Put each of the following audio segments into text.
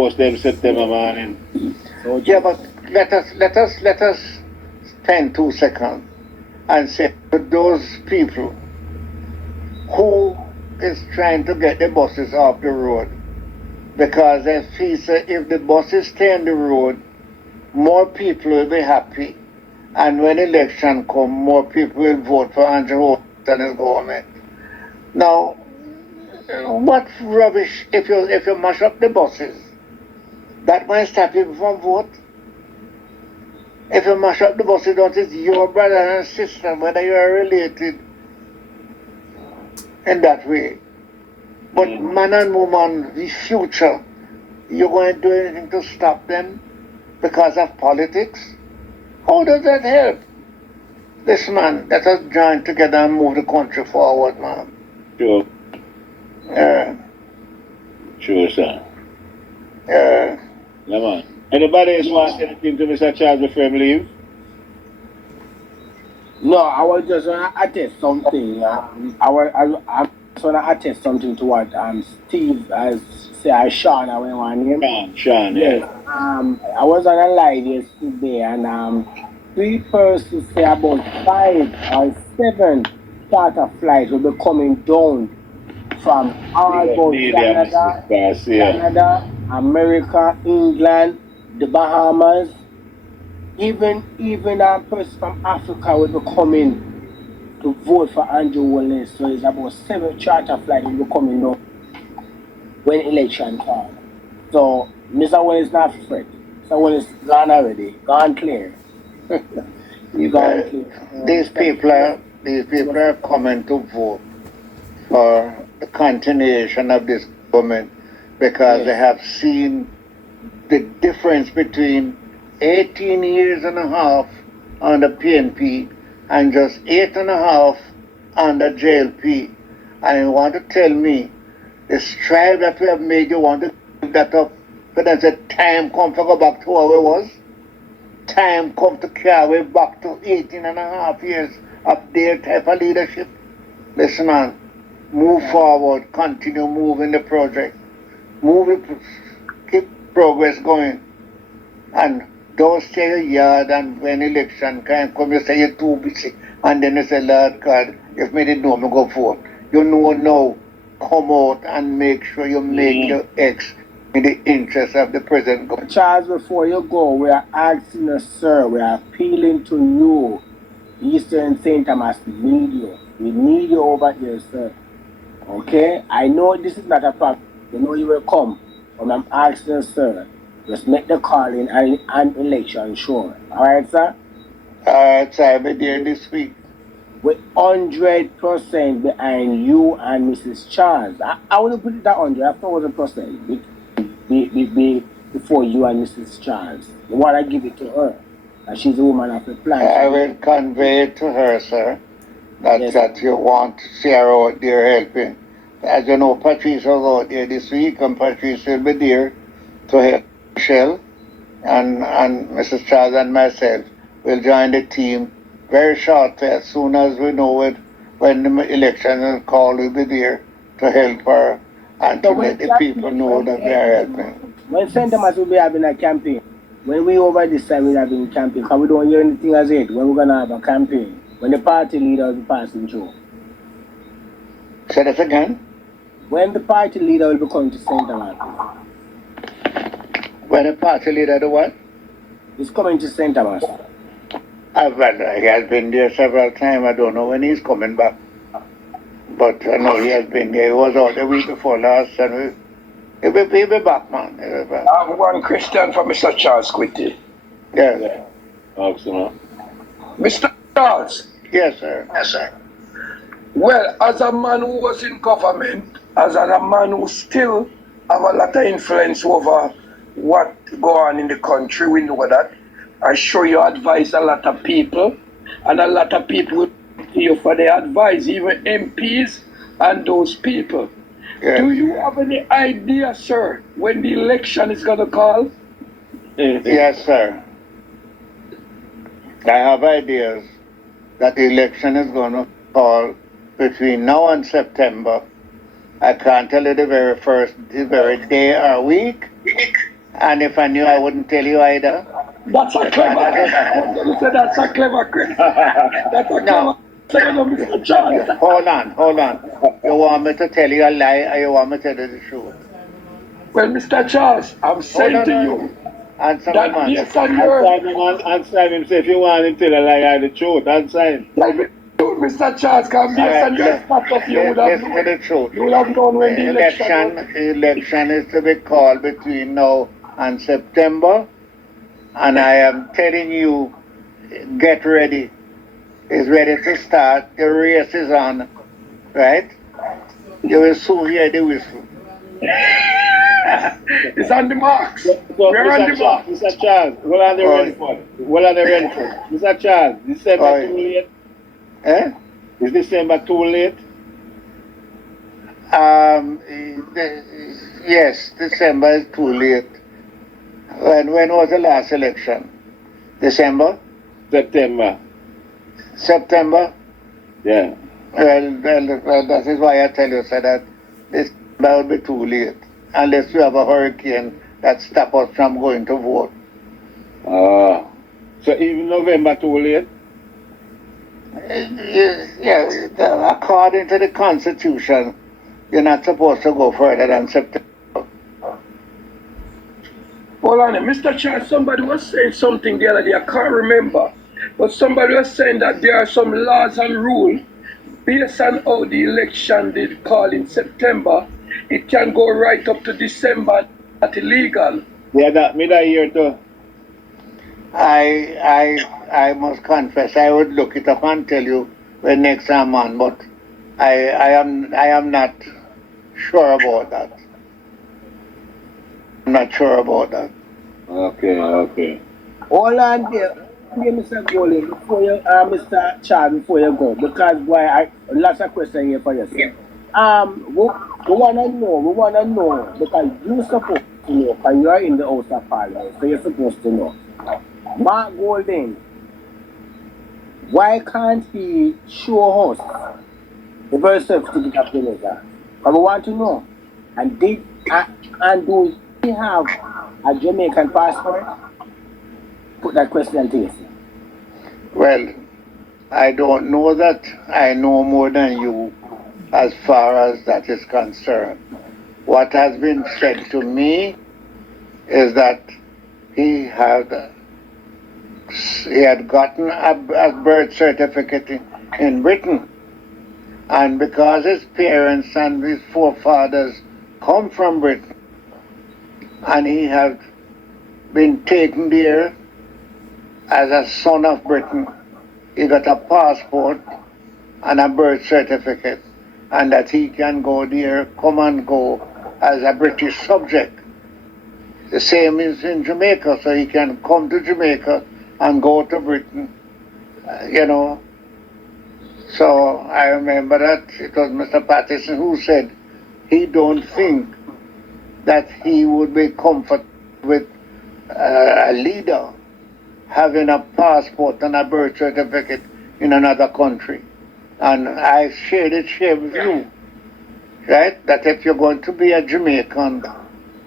bus them September morning. So, yeah, but let us spend 2 seconds and say to those people who is trying to get the buses off the road, because if the buses stay on the road, more people will be happy, and when election come, more people will vote for Andrew Holmes and his government. Now, what rubbish if you mash up the buses? That might stop people from vote. If you mash up the buses, don't it's your brother and sister, whether you are related in that way. But man and woman, the future, you're going to do anything to stop them because of politics? How does that help? Listen, man, let us join together and move the country forward, man. Sure. Sure, sir. Yeah, man. Anybody else want to say anything to Mr. Charles before him leave? No, I was just going to attest something. I just want to attest something to what Steve has said. Sean, I went on him. Sean, yes. I was on a live yesterday, and 3 persons say about 5 or 7 charter flights will be coming down from all about Canada, America, England, the Bahamas, even a person from Africa will be coming to vote for Andrew Wallace. So it's about 7 charter flights will be coming down when election comes. So Mr. Wallace is not afraid. Mr. Wallace is gone already, gone clear. These people are coming to vote for the continuation of this government because they have seen the difference between 18 years and a half under PNP and just 8.5 under JLP. And you want to tell me the strive that we have made, you want to give that up? But then the time come to go back to where we was. Time come to carry back to 18.5 years of their type of leadership. Listen, man, move forward, continue moving the project, keep progress going, and don't stay your yard. And when election can come, you say you're too busy, and then you say, Lord God, if me didn't know me go vote. You know now, come out and make sure you make your X in the interest of the present government. Charles, before you go, we are asking you, sir, we are appealing to you. Eastern St. Thomas need you. We need you over here, sir. Okay? I know this is not a problem. You know you will come. But I'm asking you, sir, just make the calling and election sure. Alright, sir? Alright, sir, I'll be there this week. With 100% behind you and Mrs. Charles. I wouldn't put it at 100, I thought it was 1%. Before you and Mrs. Charles. You want to give it to her. And she's a woman of the plan. I will convey it to her, sir, that you want to see her out there helping. As you know, Patrice was out there this week, and Patrice will be there to help Michelle, and Mrs. Charles and myself will join the team very shortly. As soon as we know it, when the election is called, we'll be there to help her and to let the people know that they are helping. When St. Thomas will be having a campaign, when we over this time we're having a campaign, because we don't hear anything as yet, when we're going to have a campaign, when the party leader will be passing through. Say that again? When the party leader will be coming to St. Thomas. When the party leader do what? He's coming to St. Thomas. He has been there several times. I don't know when he's coming back. But I know he has been there. He was out the week before last, and he'll be back, man. He'll be back. I have one question for Mr. Charles quickly. Yes. Mr. Charles. Yes, sir. Yes, sir. Well, as a man who was in government, as a man who still have a lot of influence over what go on in the country, we know that. I'm sure you advise a lot of people, and a lot of people will you for their advice, even MPs and those people. Yes. Do you have any idea, sir, when the election is going to call? Yes, sir. I have ideas that the election is going to call between now and September. I can't tell you the very day or week, And if I knew, I wouldn't tell you either. That's a clever. I was going to say that's a clever question. That's a No. clever question, Mr. Charles. Hold on. You want me to tell you a lie, or you want me to tell you the truth? Well, Mr. Charles, I'm saying to you Answer my that man. based on your... Answer him, say if you want him to tell a lie or the truth, answer him. Mr. Charles, can based on your part of you would have known. The truth. You would have known when the election was... Election is to be called between now and September. And I am telling you, get ready. It's ready to start. The race is on. Right? You will soon hear the whistle. It's on the marks. So, We're on the marks. Mr. Charles, what are they ready for? What are they ready for? Mr. Charles, December too late? Eh? Is December too late? Yes, December is too late. When was the last election? December? September? Yeah. Well, that is why I tell you, sir, that December will be too late. Unless you have a hurricane that stops us from going to vote. So even November too late? Yes, according to the Constitution, you're not supposed to go further than September. Hold on, Mr. Charles, somebody was saying something the other day, I can't remember. But somebody was saying that there are some laws and rules based on how the election did call in September, it can go right up to December, that's illegal. Yeah, that me that year too. I must confess, I would look it up and tell you when next I'm on, but I am not sure about that. I'm not sure about that. Okay. Hold on there, Mr. Golden, before you, Mr. Charles, before you go, because lots of questions here for yourself. We wanna know, because you're supposed to know, because you are in the House of Parliament, so you're supposed to know. Mark Golden, why can't he show us the birth certificate of Jamaica? Because we want to know. And do he have a Jamaican passport? Put that question to you. Well, I don't know that. I know more than you as far as that is concerned. What has been said to me is that he had gotten a birth certificate in Britain, and because his parents and his forefathers come from Britain, and he had been taken there as a son of Britain, he got a passport and a birth certificate, and that he can go there, come and go as a British subject. The same is in Jamaica, so he can come to Jamaica and go to Britain, So I remember that it was Mr. Patterson who said he don't think that he would be comfortable with a leader having a passport and a birth certificate in another country. And I share with you, right, that if you're going to be a Jamaican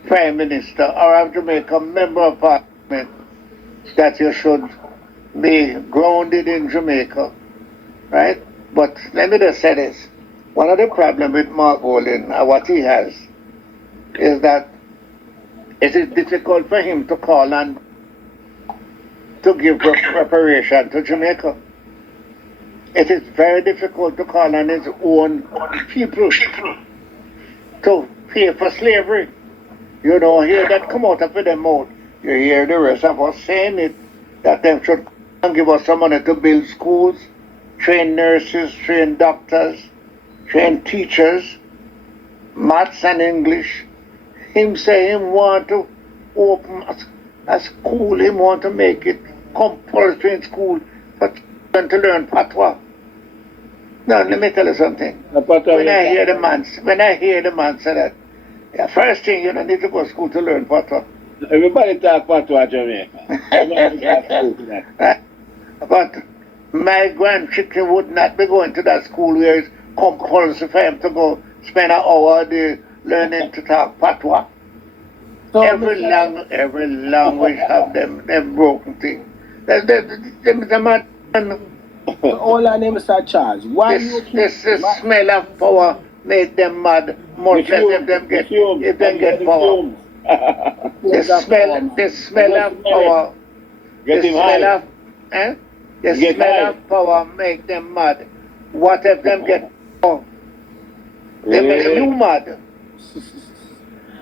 Prime Minister or a Jamaican Member of Parliament, that you should be grounded in Jamaica, right? But let me just say this. One of the problems with Mark Golden, what he has, is that it is difficult for him to call and to give reparation to Jamaica. It is very difficult to call on his own people to pay for slavery. You don't hear that come out of their mouth. You hear the rest of us saying it, that they should give us some money to build schools, train nurses, train doctors, train teachers, maths and English. Him say him want to open a school, him want to make it compulsory in school for children to learn patois. Now let me tell you something. When I hear the man say that, first thing, you don't need to go to school to learn patois. Everybody talk patois Jamaica. But my grandchildren would not be going to that school where it's compulsory for him to go spend an hour a day learning to talk patois. So, every Mr. language have them broken thing. The man, So, all our name, Mr. Charles. Why you this smell of power make them mad, much less if them get power. The smell of power, Get the him smell high. of, eh? The Get smell high. of power make them mad. What if them get power? They make you mad.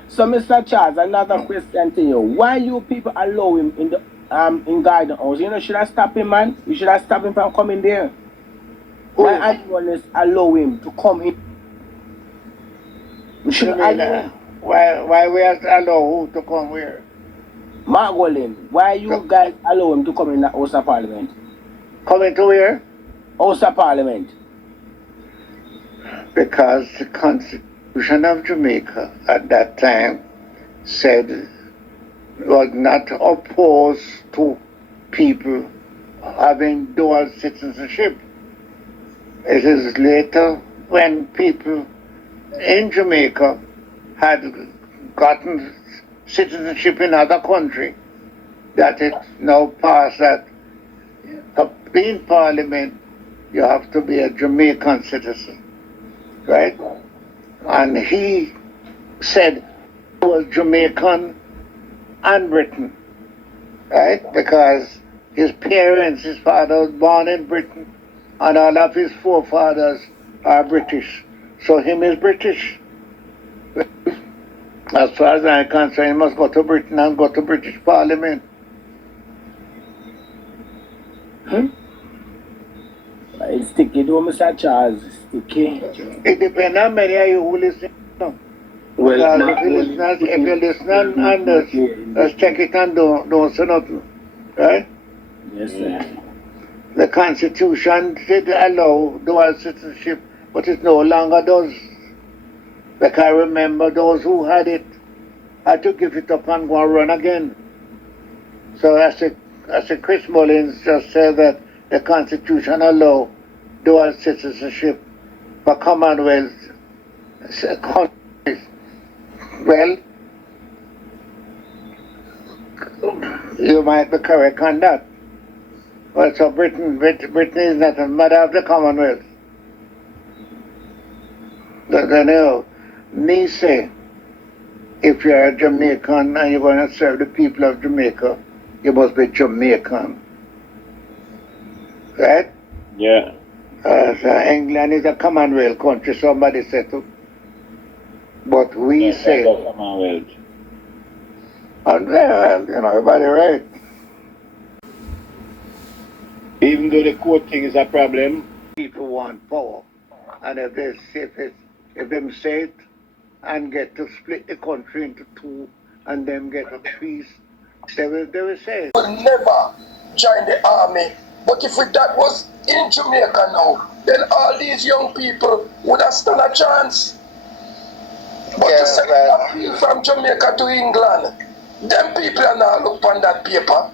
So, Mr. Charles, another question to you. Why you people allow him in the in garden house? You know, should I stop him, man? You should have stopped him from coming there. Why Antoinette allow him to come in? We should You mean, allow him. why we have to allow who to come here? Margolin, why you guys allow him to come in the House of Parliament? Coming to here? House of Parliament. Because the Constitution of Jamaica at that time said was not opposed to people having dual citizenship. It is later when people in Jamaica had gotten citizenship in other country that it now passed that to be in Parliament you have to be a Jamaican citizen, right? And he said he was Jamaican and Britain, right? Because his parents, his father was born in Britain, and all of his forefathers are British. So him is British. As far as I'm concerned, he must go to Britain and go to British Parliament. It's sticky, though, Mr. Charles. Sticky. It depends on many of you who listen. Well, Because if you listen and just check it and don't say nothing, right? Yes, sir. The Constitution did allow dual citizenship, but it no longer does. Like I remember those who had it had to give it up and go and run again. So as Chris Mullins just said that the Constitution allow dual citizenship for Commonwealth countries. Well, you might be correct on that. Well, so Britain is not a matter of the Commonwealth. Me say, if you're a Jamaican and you're going to serve the people of Jamaica, you must be Jamaican. Right? Yeah. So England is a Commonwealth country, somebody said to. But we say, Commonwealth. and everybody right. Even though the court thing is a problem. People want power. And if them say it and get to split the country into two and them get a peace, they will say it. Will never join the army. But if that was in Jamaica now, then all these young people would have stood a chance. But to send a appeal from Jamaica to England, them people are now look on that paper.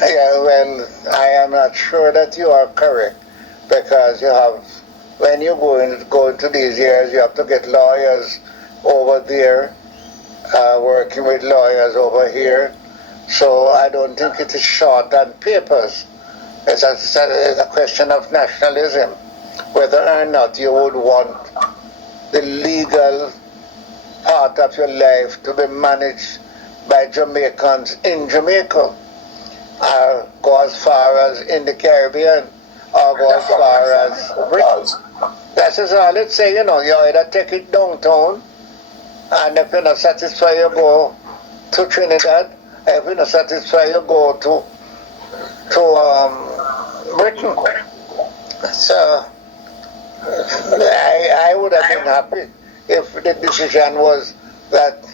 Yeah, well, I am not sure that you are correct, because you have, when you go into these years, you have to get lawyers over there, working with lawyers over here. So I don't think it is short on papers. It's a question of nationalism, whether or not you would want the legal part of your life to be managed by Jamaicans in Jamaica, or go as far as in the Caribbean, or go as far as Britain. That is all it say, you either take it downtown, and if you're not satisfied, you go to Trinidad. If you're not satisfied, you go to Britain. So I would have been happy if the decision was that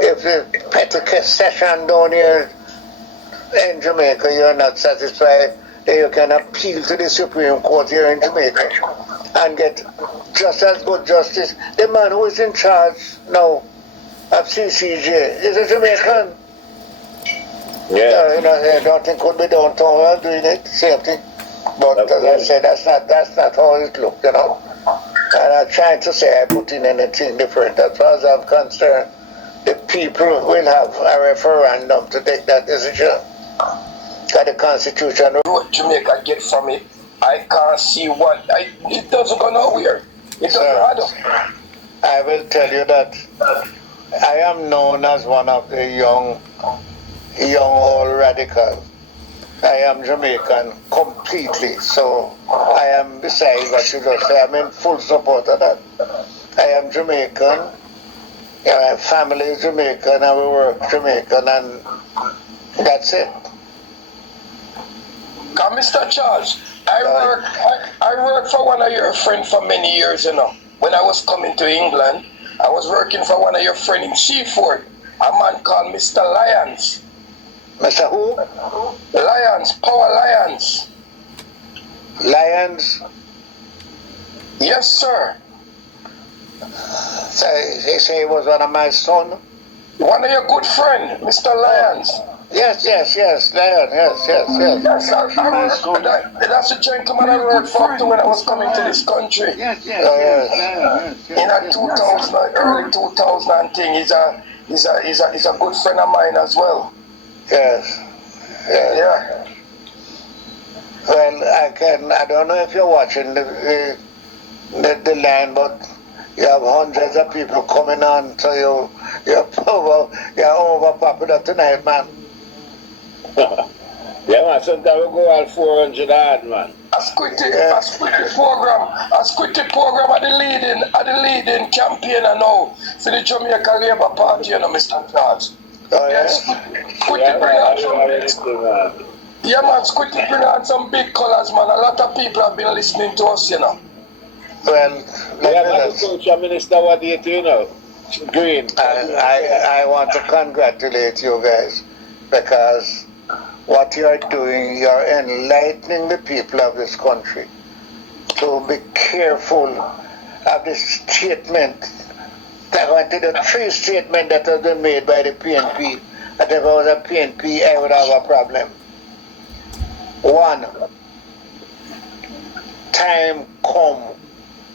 if the petty session down here in Jamaica you're not satisfied, then you can appeal to the Supreme Court here in Jamaica and get just as good justice. The man who is in charge now of CCJ is a Jamaican. Yeah. I don't think could be downtown while doing it, same thing. But as I said, that's not how it looked, And I'm trying to say I put in anything different. As far as I'm concerned, the people will have a referendum to take that decision. That the Constitution. What Jamaica get from it, I can't see what. It doesn't go nowhere. It doesn't add up. I will tell you that I am known as one of the young old radicals. I am Jamaican completely, so I am, besides what you just say, I'm in full support of that. I am Jamaican, my family is Jamaican, and we work Jamaican, and that's it. Mr. Charles, I worked for one of your friends for many years, you know. When I was coming to England, I was working for one of your friends in Seaford, a man called Mr. Lyons. Mr. Who? Lyons, Power Lyons. Lyons? Yes, sir. So they say he was one of my son? One of your good friend, Mr. Lyons. Yes, Lyons, yes. Yes, that's the gentleman I worked for too when I was coming to this country. Yes. In a 2000, early 2000 thing, he's a good friend of mine as well. Yes. Yeah. Well, I don't know if you're watching the line, but you have hundreds of people coming on, so you're over popular tonight, man. Yeah, man, sometimes we go all 400 odd, man. I quit the program at the leading campaign now for the Jamaica Labour Party, you know, Mr. Charles. Oh, yeah? Yes, quit the bring yeah, man, quit the bring on some big colours, man. A lot of people have been listening to us, you know. Well, Agriculture Minister, what do you do, you know? Green. I want to congratulate you guys, because what you're doing, you're enlightening the people of this country to be careful of the statement. I wanted the 3 statements that have been made by the PNP. That if I was a PNP, I would have a problem. 1, time come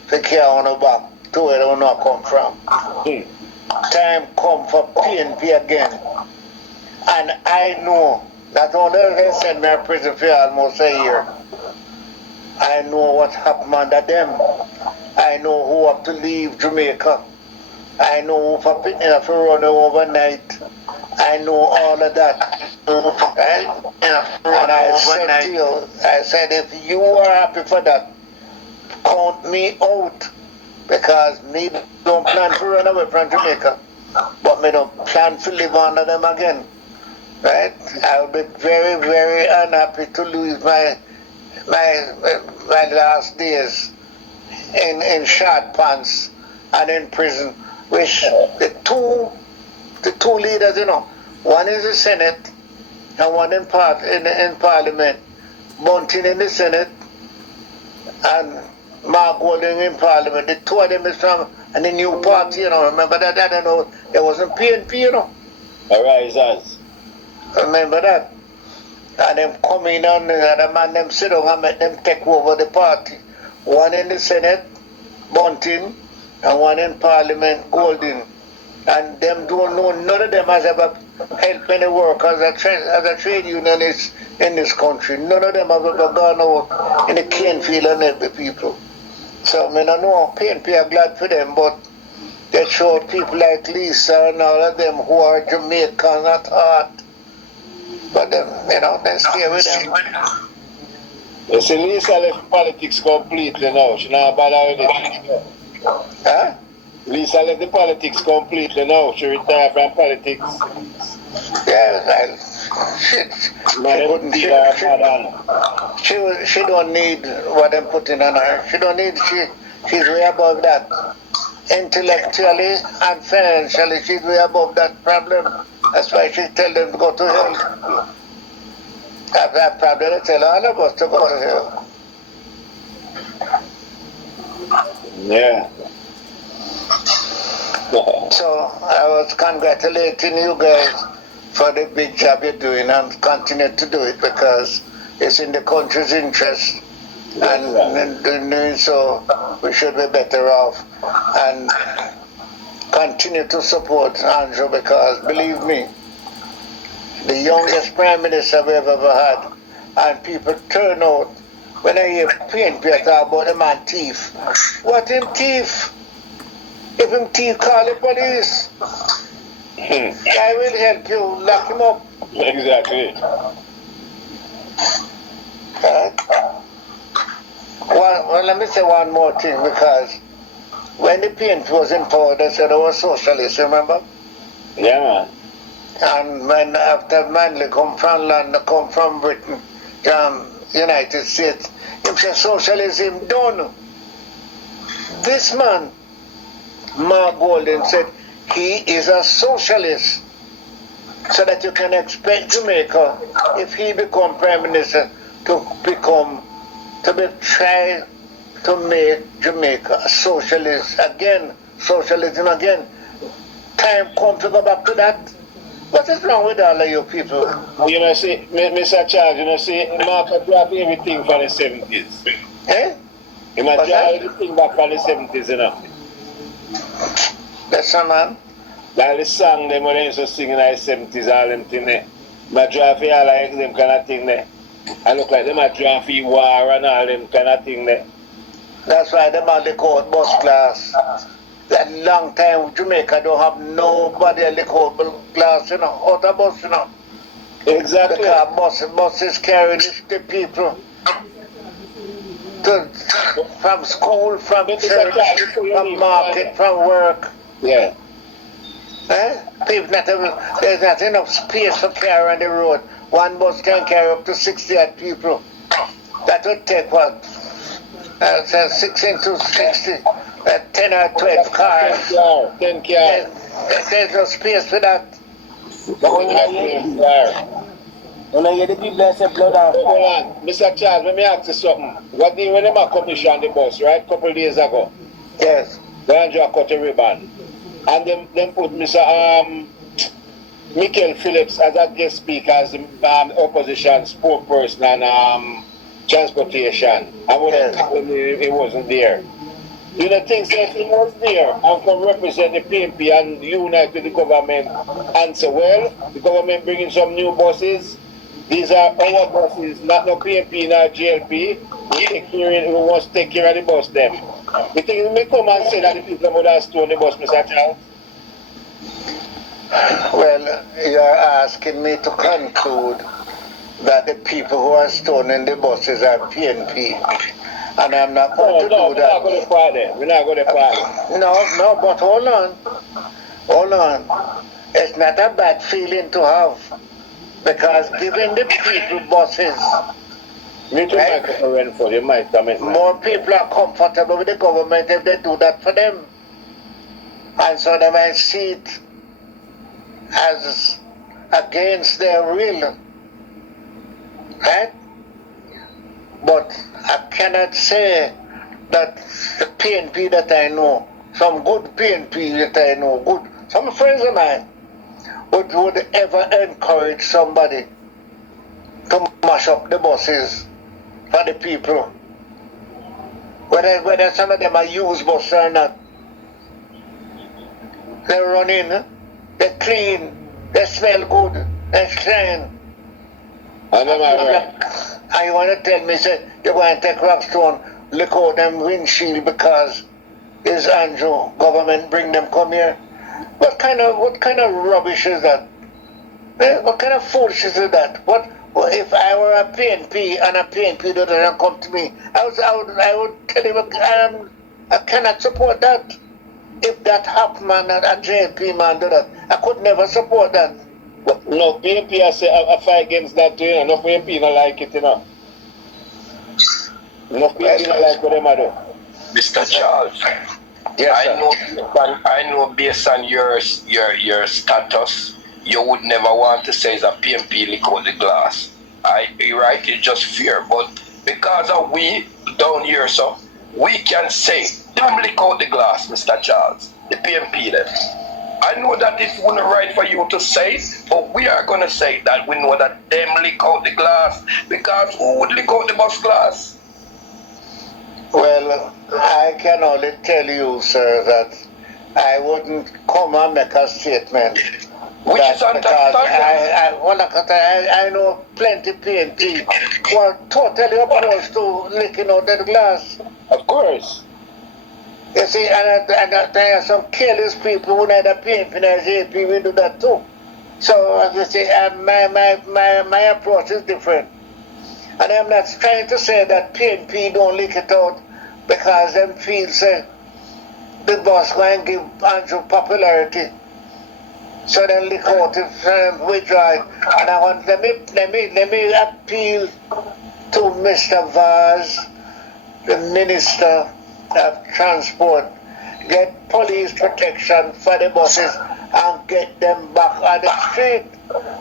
to carry on the back to where they not come from. Time come for PNP again. And I know, not only they send me to prison for almost a year, I know what happened under them. I know who have to leave Jamaica. I know who for picking up to run overnight. I know all of that. Right? And I said to you, I said, if you are happy for that, count me out. Because me don't plan to run away from Jamaica, but me don't plan to live under them again. Right? I will be very, very unhappy to lose my last days in short pants and in prison. Which the two leaders, you know, one is the Senate and one in Parliament. Bunting in the Senate and Mark Golding in Parliament. The 2 of them is from and the new party, you know. Remember that? I don't know. There wasn't PNP, you know. Arisers. Remember that? And them come in and the other man them sit down and make them take over the party. One in the Senate, Bunting, and one in Parliament, Golding. And them don't know, none of them has ever helped any workers as a trade unionist in this country. None of them have ever gone out in the cane field and helped the people. So I don't know, PNP are glad for them, but they showed people like Lisa and all of them who are Jamaicans at heart. But them, you know, they stay with them. You see, Lisa left politics completely now. She not bother with it. Huh? Lisa left the politics completely now. She retired from politics. Yeah, well, she don't need what them putting on her. She don't need, she's way above that. Intellectually and financially, she's way above that problem. That's why she tell them to go to hell. That problem, they tell all of us to go to hell. Yeah. So I was congratulating you guys for the big job you're doing and continue to do it because it's in the country's interest. And in doing so, we should be better off. And continue to support Andrew because, believe me, the youngest prime minister we've ever had, and people turn out when I hear PNP talk about the man thief. What him thief? If him thief, call the police. I will help you lock him up. Exactly. Well, let me say one more thing because when the PNP was in power, they said they were socialists, remember? Yeah, man. And when after Manley come from London, come from Britain, United States, him say socialism done. This man, Mark Golden, said he is a socialist. So that you can expect Jamaica, if he become prime minister, to try to make Jamaica a socialist again, socialism again. Time come to go back to that. What is wrong with all of you people? You know, see, Mr. Charles, you know, see, Mark had dropped everything from the 70s. Eh? He might drop everything back from the 70s, you know. That's a man. Like the song them when they used to sing in the 70s, all them thing there. My draw for all like them kind of thing there. I look like them a draw for war and all them kind of thing there. That's why them all they call it bus class. That long time Jamaica don't have nobody else call class, you know, auto bus, you know. Exactly. Because buses carry the people from school, from church, from market, from work. Yeah. People there's not enough space to carry on the road. One bus can carry up to 60 people. That would take what? 6 into 60, 10 or 12 cars. 10 cars. There's no space for that. When I hear the people that say blood and Hold on, Mr. Charles, let me ask you something. What did when them commission the bus, right? Couple of days ago. Yes. They just cut a ribbon. And them put Mr. Michael Phillips as a guest speaker as the opposition spokesperson and transportation. And when he wasn't there. You know, things that he was there and can represent the PNP and unite with the government and say, well, the government bringing some new buses. These are our buses, not no PNP, not GLP. We want to take care of the bus them. You think we may come and say that the people would have stolen the bus, Mr. Charles? Well, you're asking me to conclude that the people who are stoning the buses are PNP. And I'm not going to do that. We're not going to party. No, but hold on. Hold on. It's not a bad feeling to have. Because giving the people buses, more people are comfortable with the government if they do that for them. And so they might see it as against their will. Right? But I cannot say that the PNP that I know, some good PNP that I know, some friends of mine, would ever encourage somebody to mash up the buses for the people. Whether some of them are used buses or not. They run in, they clean, they smell good, they shine. And you want to tell me, say, you're going to take Rockstone, look out them windshield because this Andrew government bring them come here. What kind of rubbish is that? What kind of foolishness is that? What if I were a PNP and a PNP doesn't come to me? I would tell him I cannot support that. If that happened, man, a JP man do that, I could never support that. No, PNP I fight against that too, you know. Enough PNP don't like it, you know. Enough PNP don't like what they do. Mr. Charles. Yes, I know based on your status, you would never want to say it's a PNP lick out the glass. You're right, it's just fear. But because of we down here, so we can say, them lick out the glass, Mr. Charles, the PNP them. I know that it wouldn't right for you to say it, but we are going to say that we know that them lick out the glass, because who would lick out the bus glass? Well, I can only tell you, sir, that I wouldn't come and make a statement. Which is Because understandable. I know plenty PNP who are totally opposed to licking out that glass. Of course. You see, and there are some careless people who neither PNP nor JP will do that too. So, as you see, my approach is different. And I'm not trying to say that PNP don't lick it out because them feel say the boss going to give Andrew popularity. So then lick out it, withdraw it. And I want, let me appeal to Mr. Vaz, the Minister of Transport. Get police protection for the buses and get them back on the street.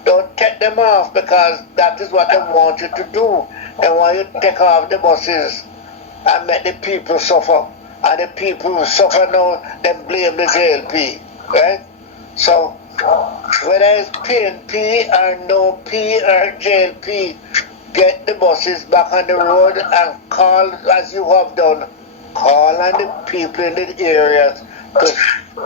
Don't take them off because that is what they want you to do. They want you to take off the buses and make the people suffer. And the people who suffer now, they blame the JLP. Right? So, whether it's PNP or no P or JLP, get the buses back on the road and call, as you have done, call on the people in the areas to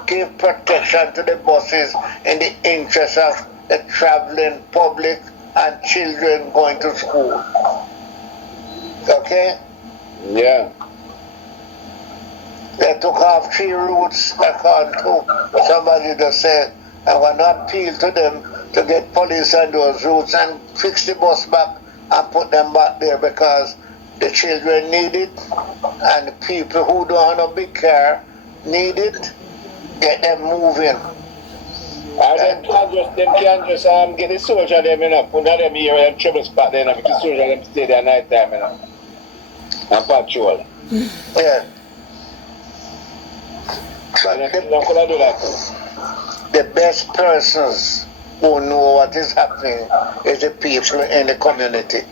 give protection to the buses in the interest of the traveling public and children going to school. Okay? Yeah. They took off 3 routes according to somebody just said, I want to appeal to them to get police on those routes and fix the bus back and put them back there because the children need it and the people who don't have a big car need it. Get them moving. And them can just get the soldier them put them here and trouble spot them make the soldier them stay there night time and patrol. Yeah. But the best persons who know what is happening is the people in the community.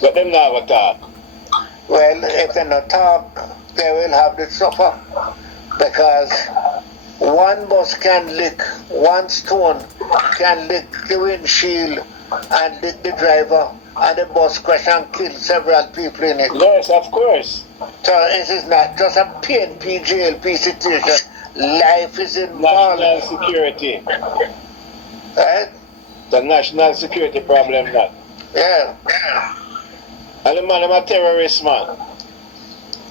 But them never talk. Well, if they not talk, they will have to suffer because one bus can lick, one stone can lick the windshield and lick the driver, and the bus crash and kill several people in it. Yes, of course. So it is not just a PNP, JLP situation. Life is involved. National security. Right? The national security problem, that. Yeah. And the man, I'm a terrorist, man.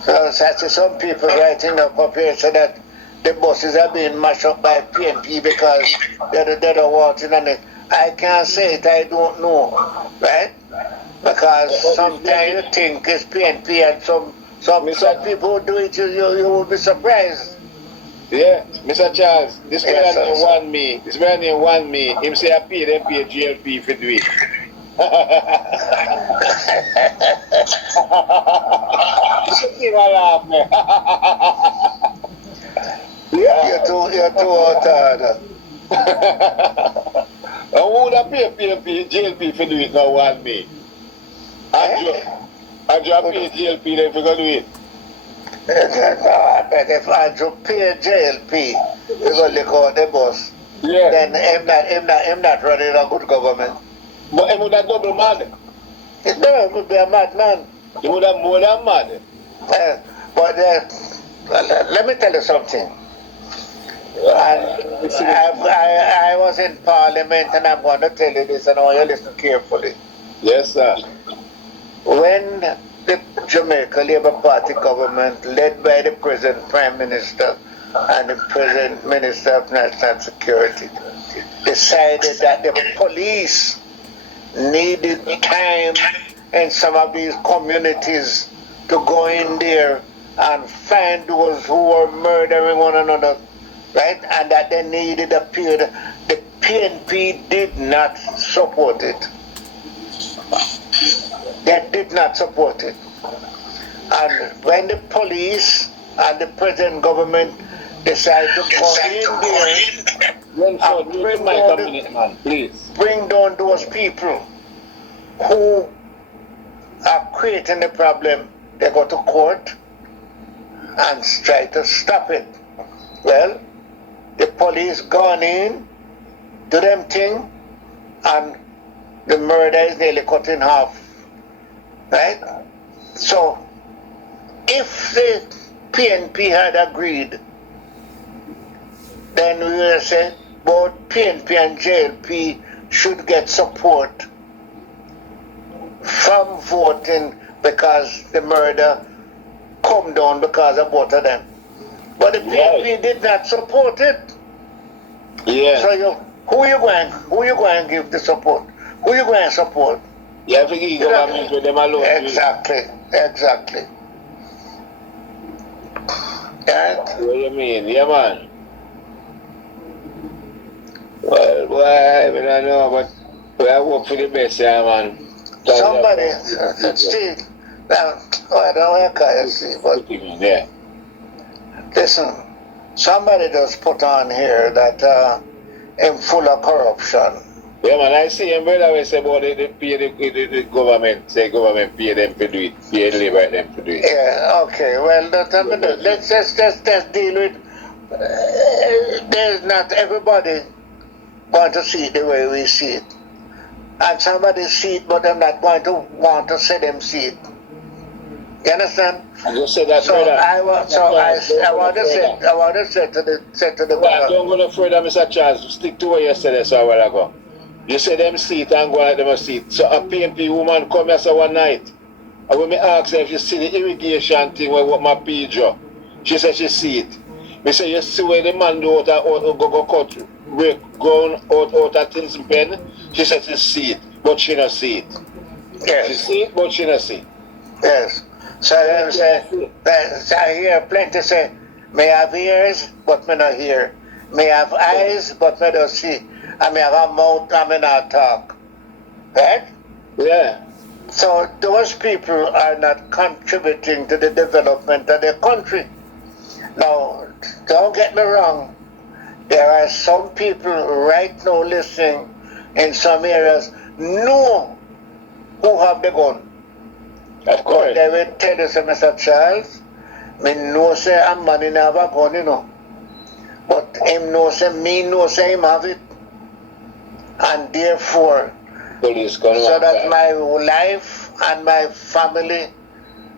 So some people writing up here so that the buses are being mashed up by PNP because they're the watching on it. I can't say it, I don't know. Right? Because sometimes you think it's PNP and some people who do it, you will be surprised. Yeah, Mr. Charles, this Yes, man sir. want me. This man want me. Him say I pay them pay GLP for do it. You're too hard. And who would have pay GLP for do it now want me? And you pay GLP then for go do it. But if Andrew pay JLP, you go lick out the bus. Yeah. Then him not running a good government. But he would have double mad. No, he would be a madman. He would have more than mad. But let me tell you something. I was in Parliament and I'm going to tell you this and I want you to listen carefully. Yes, sir. When the Jamaica Labour Party government, led by the present Prime Minister and the present Minister of National Security, decided that the police needed time in some of these communities to go in there and find those who were murdering one another, right? And that they needed a period. The PNP did not support it. They did not support it. And when the police and the present government decided to go in there bring down those people who are creating the problem, they go to court and try to stop it. Well, the police gone in, do them thing, and the murder is nearly cut in half. Right? So, if the PNP had agreed then we will say both PNP and JLP should get support from voting because the murder come down because of both of them. But the PNP did not support it. Yeah. So who you going to give the support? Who you going to support? You have to give government with them alone. Exactly. And What do you mean? Yeah, man. Well, boy, I don't know, but we have hope for the best, yeah, man. somebody, Steve, now, I don't know how you see, but Yeah. listen, somebody just put on here that I'm full of corruption. Yeah, man, I see him, brother, we say about the government, say government pay them to do it, pay the labor them to do it. Yeah, okay, well, let's just deal with, there's not everybody want to see it the way we see it. And somebody see it, but they're not going to want to see them see it. You understand? I just said that, So brother. I want to say to the Well, don't go no further, Mr. Charles. Stick to what you said a while ago. You say them see it and go like them see it. So a PNP woman come here one night. And when me ask her if you see the irrigation thing where what my page up, she said she see it. Me say you see where the man do out go cut break ground out of things pen. She said she see it, but she not see it. yes. She see it, but she not see it. Yes. So them say, I hear plenty say, may have ears, but me not hear. May have eyes, but me don't see. I may have a mouth, I may not talk. Right? Yeah. So those people are not contributing to the development of their country. Now, don't get me wrong. There are some people right now listening in some areas know who have the gun. Of course. They will tell you, say, Mr. Charles, me know say a man in have a gun, you know. But him know say, me know say him have it. And therefore, Police come so that my life and my family,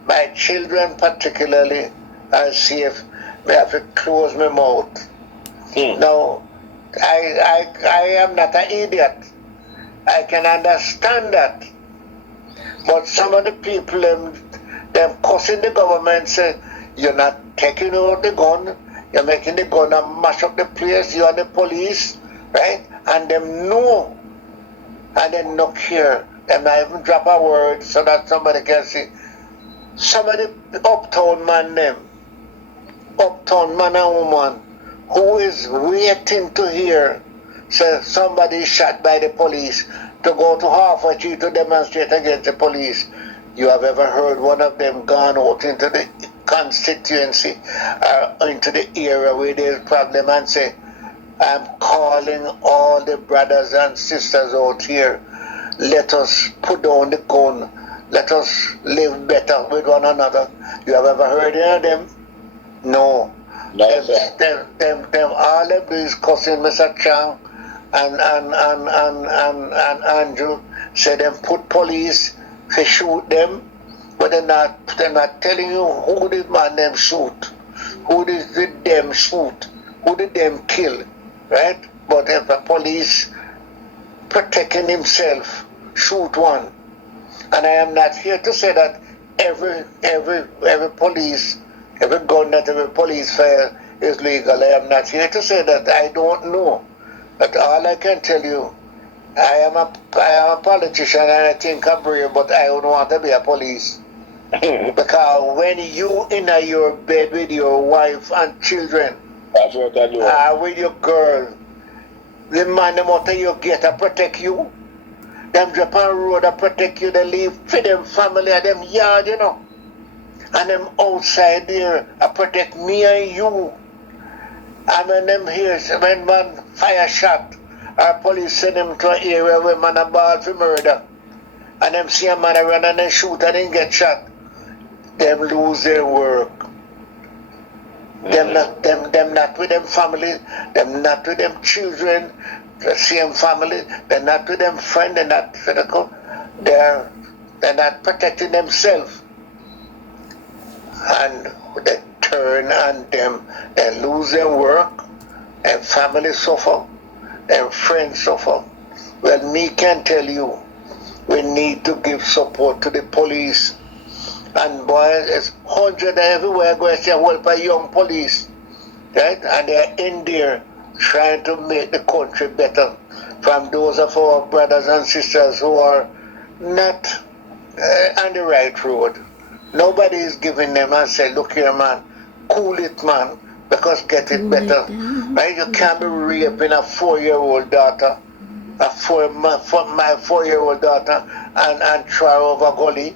my children particularly, are safe, we have to close my mouth. Now, I am not an idiot. I can understand that. But some of the people, them cussing the government, say, you're not taking out the gun, you're making the gun and mash up the place, you're the police, right? And them know, and they not care. Them not even drop a word so that somebody can see. Some of the uptown man and woman, who is waiting to hear, say somebody is shot by the police, to go to Harvard Street to demonstrate against the police. You have ever heard one of them gone out into the constituency or into the area where there's problem and say, I'm calling all the brothers and sisters out here, let us put down the gun, let us live better with one another. You have ever heard any of them? No. Them all of these cussing Mr. Chang and Andrew say them put police to shoot them, but they're not telling you who did man them shoot, who did them shoot, who did them kill, right? But if the police protecting himself shoot one, and I am not here to say that every police, every gun that every police fire is legal. I am not here to say that. I don't know. But all I can tell you, I am a politician and I think I'm brave, but I don't want to be a police. Because when you in your bed with your wife and children, with your girl, the man them out of your gate to protect you, them drop on road to protect you, they leave for them family and them yard, you know. And them outside there to protect me and you. And when them hear, when man fire shot, our police send them to an area where man a ball for murder, and them see a man run and then shoot and then get shot, them lose their work. Them not with them family, them not with them children, the same family, they're not with them friend, they're not physical, they're not protecting themselves. And they turn on them, they lose their work, and family suffer, and friends suffer. Well, me can tell you, we need to give support to the police. And boy, it's hundreds everywhere going to see a whole by young police, right? And they're in there trying to make the country better from those of our brothers and sisters who are not on the right road. Nobody is giving them and say, look here, man, cool it, man, because get it better. Right? You can't be raping a 4-year-old daughter, my 4-year-old daughter, and throw her over gully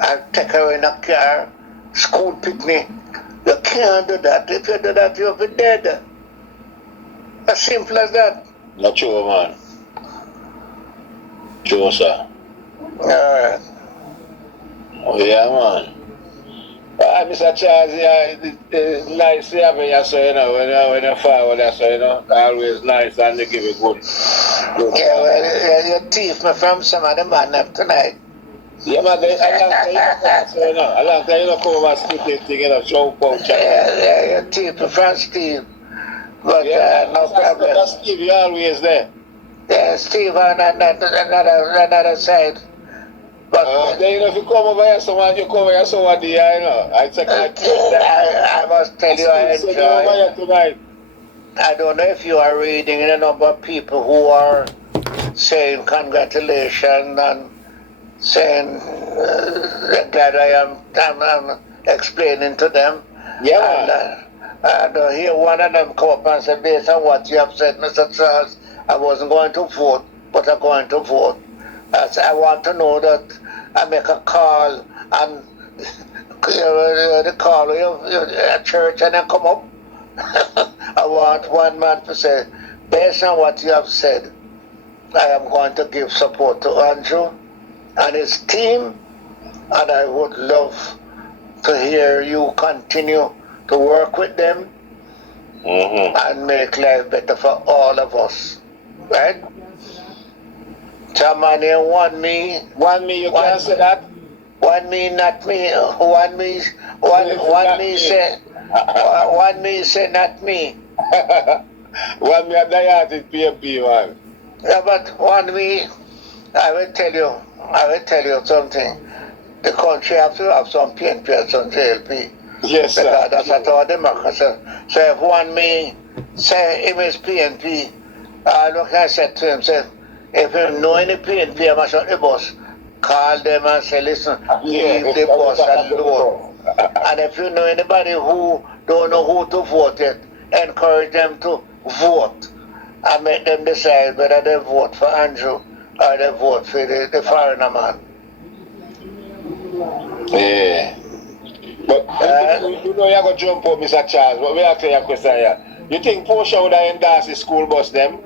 and take her in a car, school picnic. You can't do that. If you do that, you'll be dead. As simple as that. Not true, man. True, sir. Alright. Oh, yeah, man. Mr. Charles, yeah, it's nice to have you, so, you know, when you forward, so, you know, always nice and they give you good. Yeah, well, you thief me from some of the man up tonight. Yeah, man, a long time you don't come over and skip this thing, you know, show pouch. Yeah, you thief me from Steve. But Yeah, no problem. That's Steve, you're always there. Yeah, Steve on another side. But Then, you know, if you come over here, someone, you come over here, someone there, you know. I must tell you, I Steve, so over enjoy. here tonight. I don't know if you are reading the number of people who are saying congratulations and saying that I'm explaining to them. Yeah. And hear one of them come up and say, based on what you have said, Mr. Charles, I wasn't going to vote, but I'm going to vote. I want to know that I make a call and the call a church and then come up. I want one man to say, based on what you have said, I am going to give support to Andrew and his team, and I would love to hear you continue to work with them and make life better for all of us. Right? Somebody want me. Want me, you can't say that? Want me, not me. Want me say not me. Want me a diet PMP, man. Yeah, but want me, I will tell you something. The country have to have some PNP and some JLP. Yes, sir. Because that's at our democracy. So if one me say him is PNP, look, I said to him, say, if you know any PNP, I must shut the bus. Call them and say, listen, leave the bus alone. And if you know anybody who don't know who to vote yet, encourage them to vote and make them decide whether they vote for Andrew or they vote for the foreigner man. Yeah. But you know you're going to jump up, Mr. Charles, but we have to your question here. You think Portia would have endorsed the school bus them?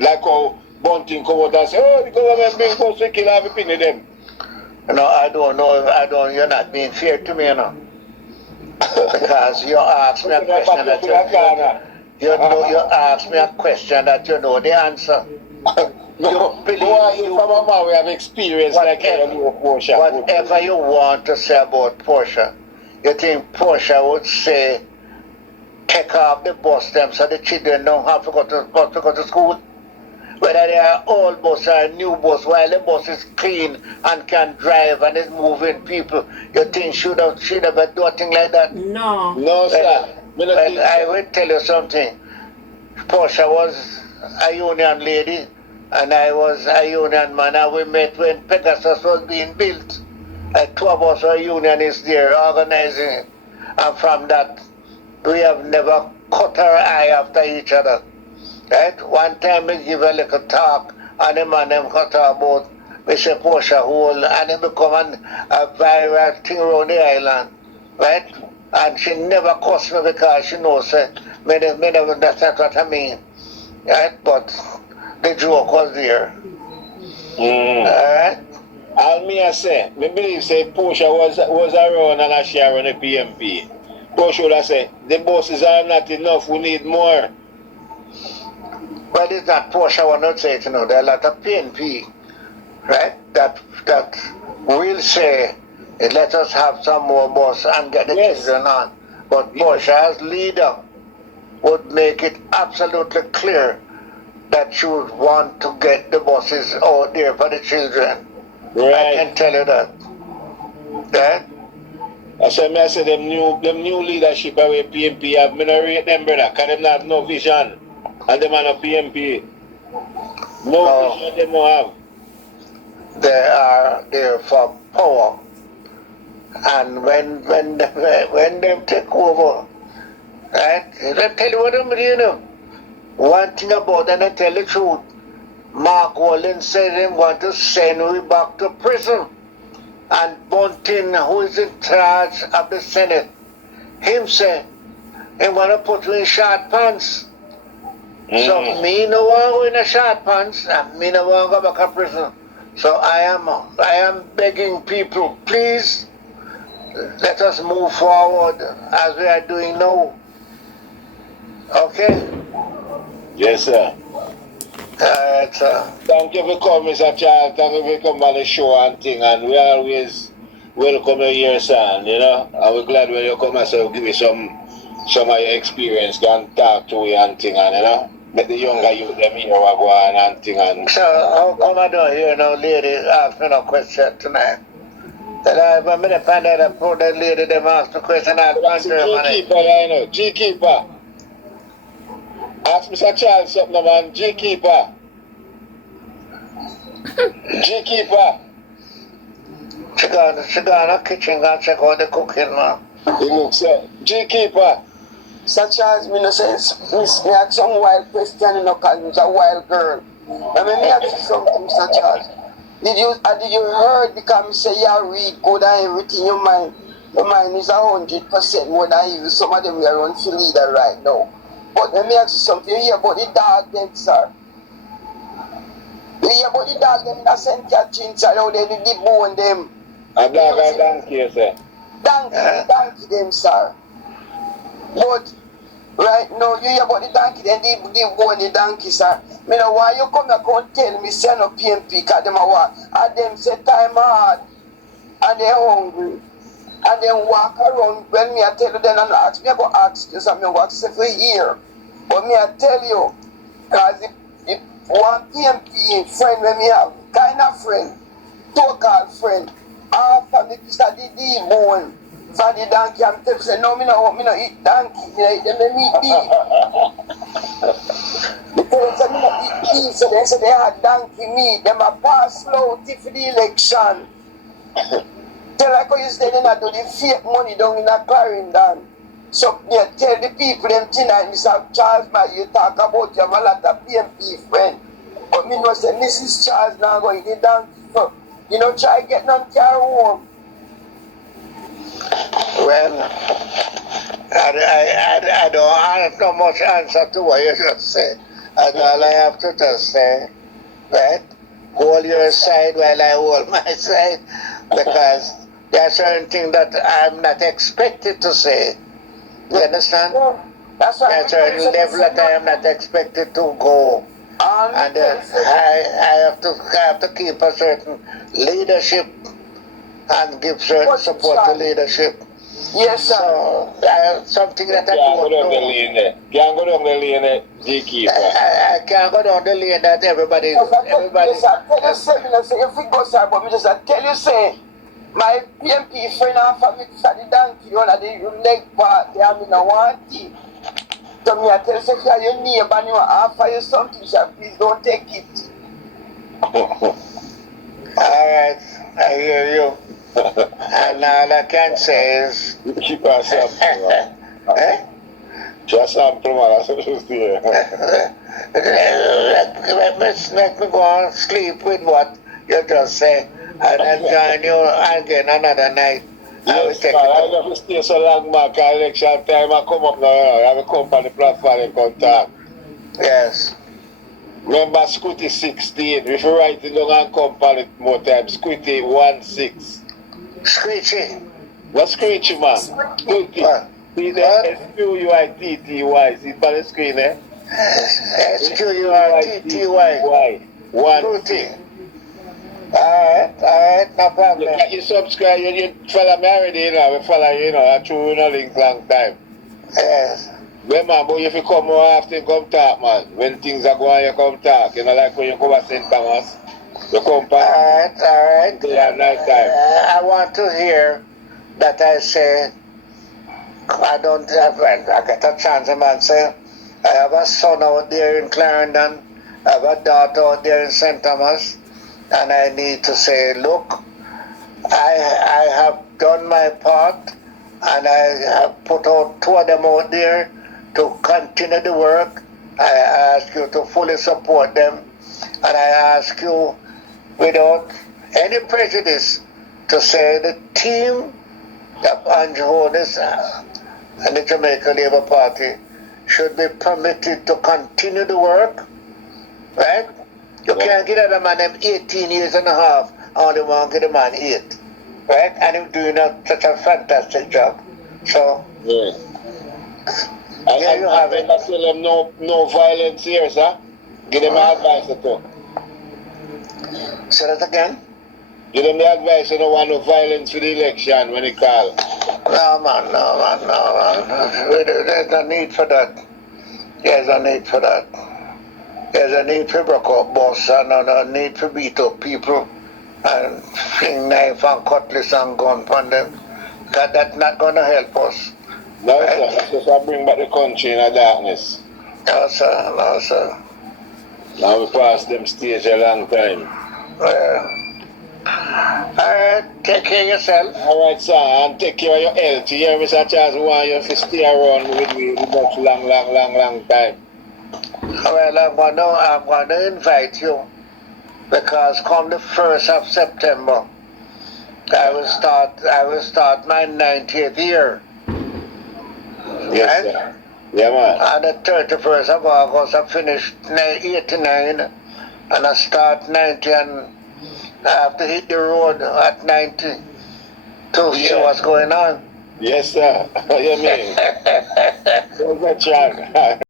Like how Bunting come out and say, oh, the government bring bus to kill every penny them. No, I don't know. You're not being fair to me, you know. Because you asked me a question that you asked me a question that you know the answer. No, from a man we have experience like Portia. Whatever you want to say about Portia, you think Portia would say, take off the bus them so the children don't have to go to school? Whether they are old bus or a new bus, while the bus is clean and can drive and is moving people, you think should have do a thing like that? No. No, sir. I will tell you something. Portia was a union lady and I was a union man, and we met when Pegasus was being built. Two of us were unionists there organizing it. And from that, we have never cut our eye after each other. Right? One time we give a little talk, and the man them got about Mr. Portia Hole, and it become a viral thing around the island. Right? And she never cussed me because she knows that's not what I mean. Right? But the joke was there. Alright? All me I say, me believe say Portia was around and she around the PMP. Portia would have said, the buses are not enough, we need more. Well, it's not Portia will not say it, you know. There are a lot of PNP, right, that will say, let us have some more bus and get the children on. But Portia as leader, would make it absolutely clear that you would want to get the buses out there for the children. Right. I can tell you that. That That's why I say them new leadership away PMP have, me not rate them, brother, because them not have no vision. And them are no PMP. No vision them don't have. they are there for power. And when they take over, right, they tell you what I'm doing. One thing about them, I tell the truth. Mark Wallen said they want to send we back to prison. And Bunting, who is in charge of the Senate, him said, they want to put me in short pants. So me no want to go in a short pants, and me no want to go back to prison. So I am begging people, please, let us move forward as we are doing now. Okay? Yes, sir. Thank you for coming, Mr. Charles. Thank you for coming on the show and thing. And we always welcome you here, son, you know. And we're glad when you come and so give you some of your experience, can talk to you and thing, and you know. Let the younger youth them hear what go on and thing. And so how come I don't hear no lady ask me no question tonight? That I'm going to find out about that lady them ask the question I'll answer Germany. G-Keeper, you know, G-Keeper. Ask Mr. Charles something, man. G-Keeper. G-Keeper. She go in the kitchen and check out the cooking, man. He looks up. G-Keeper. Sir Charles, me no sense. Me ask some wild question, you know, because you's a wild girl. Let me ask you something, Sir Charles. Did you heard because me say you read code and everything, your mind is 100% more than you. Some of them we are on for leader right now. But let me ask you something. You hear about the dog them, sir? You hear about the dog them in a St. Catherine, sir? How they did bone them? A dog or donkey, sir? Donkey them, sir. But right now, you hear about the donkey, then they bone the donkey, sir. Me know why you come here and tell me say no PMP, because them are what? And them say time hard, and they hungry. And then walk around when me I tell you then and ask me I go ask you something what say for here. But me I tell you, because if one PMP friend when me have, kind of friend, so-called friend, after me start the bone for the donkey and tell say no me no eat donkey, me eat them me eat beef. Because I me no eat beef, so they say they had donkey meat, them a pass slow for the election. Tell like how you say they not do the fake money down in a Clarendon. So you tell the people them tonight, Mr. Charles, you talk about you have a lot of PMP friends. But me know say Mrs. Charles now go in the donkey. So, you know, try get them car home. Well, I don't have no much answer to what you just said. And all I have to just say, right, hold your side while I hold my side, because there are certain things that I'm not expected to say. You understand? That's why There are certain level that I am not expected to go. And I have to keep a certain leadership and give certain support to leadership. Yes, sir. So, something that I don't know. Can't go down the lane, G-Keeper. I can't go down the lane that everybody. Yes, I tell you, say, if we go, sir, but me just tell you, say, my PMP friend and family for the donkey, one of the leg part, they have me no want it. So me I tell you, say, if you're your neighbor and you offer you something, sir, please don't take it. Alright, I hear you. And all I can say is, Keep us up. eh? Just sample, man. That's what you say. Let me go and sleep with what you just said, and then join you again another night. Yes, man, I never stay so long, man, because election time I come up now, I have a company platform in contact. Yes. Remember Squitty 16, if you write it down and company more time, Squitty 16. Screechy. What's Screechy, man? Squitty. What? See the S-Q-U-I-T-T-Y, see it on the screen, eh? S-Q-U-R-T-T-Y. S-Q-U-I-T-T-Y. Alright, no problem. Look at you subscribe, you follow me already, you know, we follow you, you know, I chew in a link long time. Yes. Yeah, man, but if you come more often, come talk, man. When things are going, you come talk. You know, like when you come at St. Thomas, you come back. Alright. At night time. I want to hear that I say, I don't have, I get a chance, a man say, I have a son out there in Clarendon, I have a daughter out there in St. Thomas, and I need to say, look, I have done my part, and I have put out 2 of them out there to continue the work. I ask you to fully support them, and I ask you, without any prejudice, to say the team of Andrew Holness and the Jamaica Labour Party should be permitted to continue the work, right? You can't give that man them 18 years and a half, only one give the man 8, right? And he's doing such a fantastic job. So, Yes. There you have it. I tell them no violence here, sir. Give them advice to talk. say that again? Give them the advice, you don't want no violence for the election when they call. No, man. There's no need for that. There's no need for that. There's a need for break up boss and no need for beat up people and fling knife and cutlass and gun upon them. That's not going to help us. No, sir. That's just to bring back the country in a darkness. No, sir. Now we passed them stage a long time. Alright, take care of yourself. Alright, sir, and take care of your health. You hear, Mr. Charles, we want you to stay around with me for much long time. Well, I'm going to invite you because come the 1st of September, I will start my 90th year. Yes, right? sir. Yeah, man. On the 31st of August, I finished 89 and I start 90 and I have to hit the road at 90 to see what's going on. Yes, sir. What do you mean? So, John.